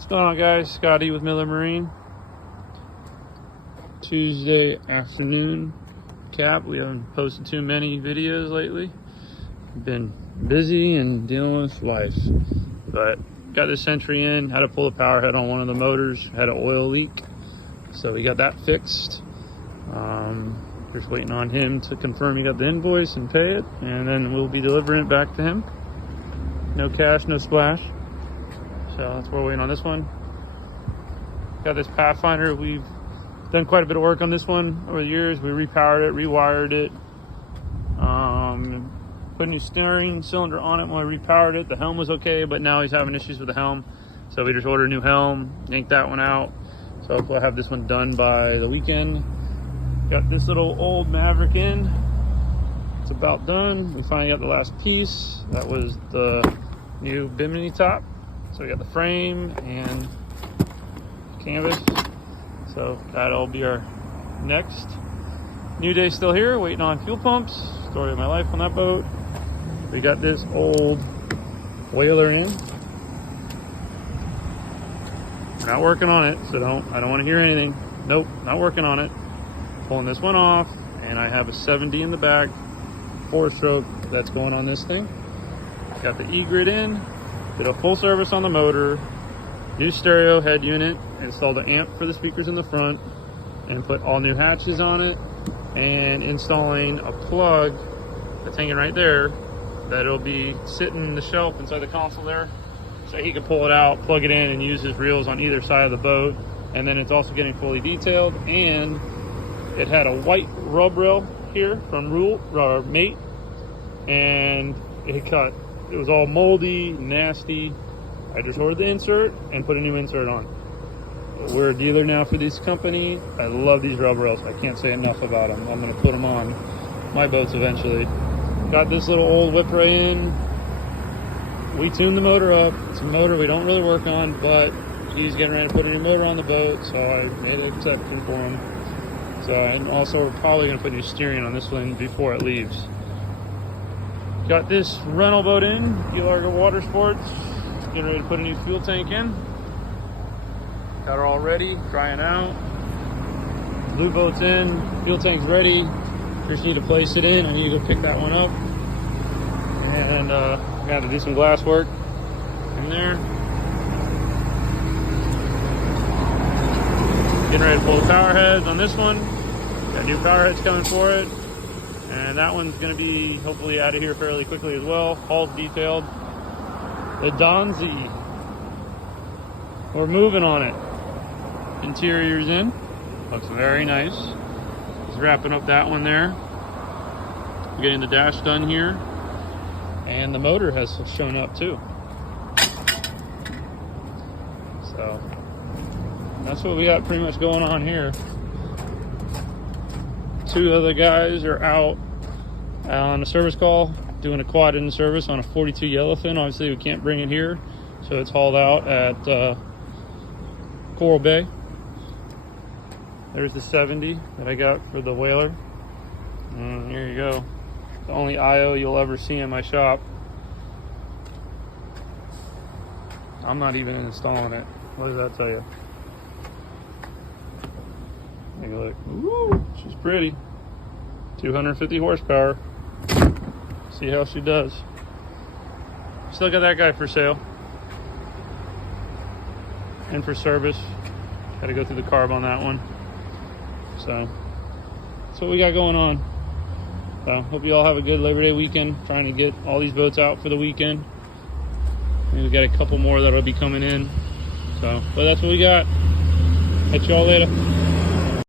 What's going on, guys? Scotty with Miller Marine. Tuesday afternoon cap. We haven't posted too many videos lately. Been busy and dealing with life, but got this entry in. Had to pull the power head on one of the motors. Had an oil leak, so we got that fixed. Just waiting on him to confirm he got the invoice and pay it, and then we'll be delivering it back to him. No cash, no splash. So that's what we're waiting on this one. Got this Pathfinder. We've done quite a bit of work on this one over the years. We repowered it, rewired it, put a new steering cylinder on it when we repowered it. The helm was okay, but now he's having issues with the helm. So we just ordered a new helm, yanked that one out. So hopefully I'll have this one done by the weekend. Got this little old Maverick in. It's about done. We finally got the last piece. That was the new bimini top. So we got the frame and canvas. So that'll be our next. New day still here, waiting on fuel pumps. Story of my life on that boat. We got this old whaler in. We're not working on it, so I don't want to hear anything. Nope, not working on it. Pulling this one off, and I have a 7D in the back, 4-stroke that's going on this thing. Got the E-grid in, did a full service on the motor, new stereo head unit, installed an amp for the speakers in the front, and put all new hatches on it, and installing a plug that's hanging right there that'll be sitting in the shelf inside the console there, so he can pull it out, plug it in, and use his reels on either side of the boat. And then it's also getting fully detailed, and it had a white rub rail here from Mate, and it was all moldy, nasty. I just ordered the insert and put a new insert on. We're a dealer now for this company. I love these rub rails. I can't say enough about them. I'm going to put them on my boats eventually. Got this little old whip ray in. We tuned the motor up. It's a motor we don't really work on, but he's getting ready to put a new motor on the boat, so I made an exception for him. So, and also we're probably going to put new steering on this one before it leaves. Got this rental boat in, Largo Water Sports. Getting ready to put a new fuel tank in. Got her all ready, drying out. Blue boat's in, fuel tank's ready. Just need to place it in. I need to go pick that one up. And got to do some glass work in there. Getting ready to pull the power heads on this one. Got new power heads coming for it. And that one's going to be hopefully out of here fairly quickly as well. Hull's detailed. The Donzi. We're moving on it. Interior's in. Looks very nice. Just wrapping up that one there. Getting the dash done here. And the motor has shown up too. So that's what we got pretty much going on here. Two other guys are out on a service call, doing a quad in service on a 42 yellowfin. Obviously we can't bring it here, so it's hauled out at Coral Bay. There's the 70 that I got for the whaler. And here you go. The only IO you'll ever see in my shop. I'm not even installing it. What does that tell you? Take a look. Ooh, she's pretty. 250 horsepower. See how she does. Still got that guy for sale. And for service. Got to go through the carb on that one. So that's what we got going on. So hope you all have a good Labor Day weekend. Trying to get all these boats out for the weekend. And we got a couple more that'll be coming in. So, but that's what we got. Catch y'all later.